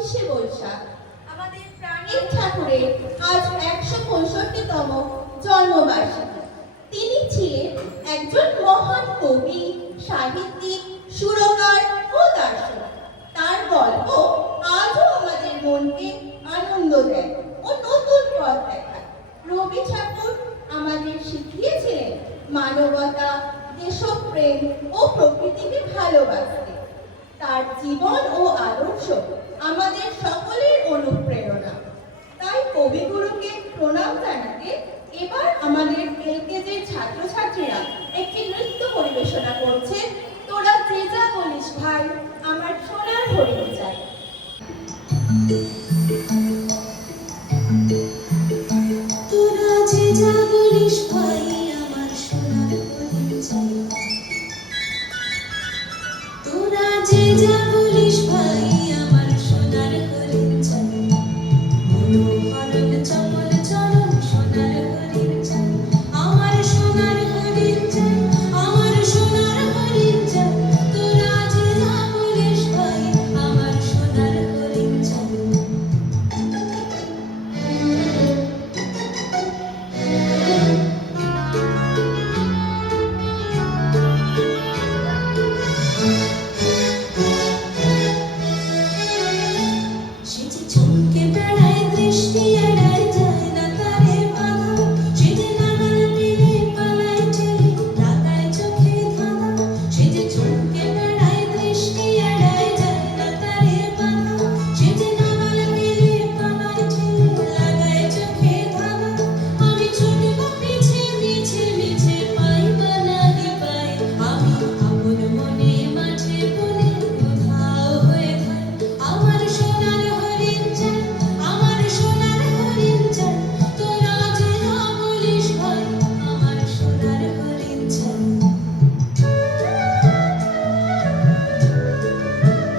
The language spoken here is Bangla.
25শে বৈশাখ আমাদের প্রাণের এই ঠাকুরের আজ 165তম জন্মবার্ষিকী। তিনি ছিলেন একজন মহান কবি, সাহিত্যিক, সুরকার ও দার্শনিক। তার গল্প আজও আমাদের মনকে আনন্দ দেয় ও নতুন পথ দেখায়। রবি ঠাকুর আমাদের শিখিয়েছিলেন মানবতা, দেশপ্রেম ও প্রকৃতিকে ভালোবাসতে। তার জীবন ও আদর্শ আমাদের সকলের অনুপ্রেরণা। তাই কবিগুরুকে প্রণাম জানাতে এবার আমাদের এলকেজির ছাত্রছাত্রীরা একটি নৃত্য পরিবেশনা করছে। তোরা যে যা বলিস ভাই, আমার সোনার হরিণ চাই।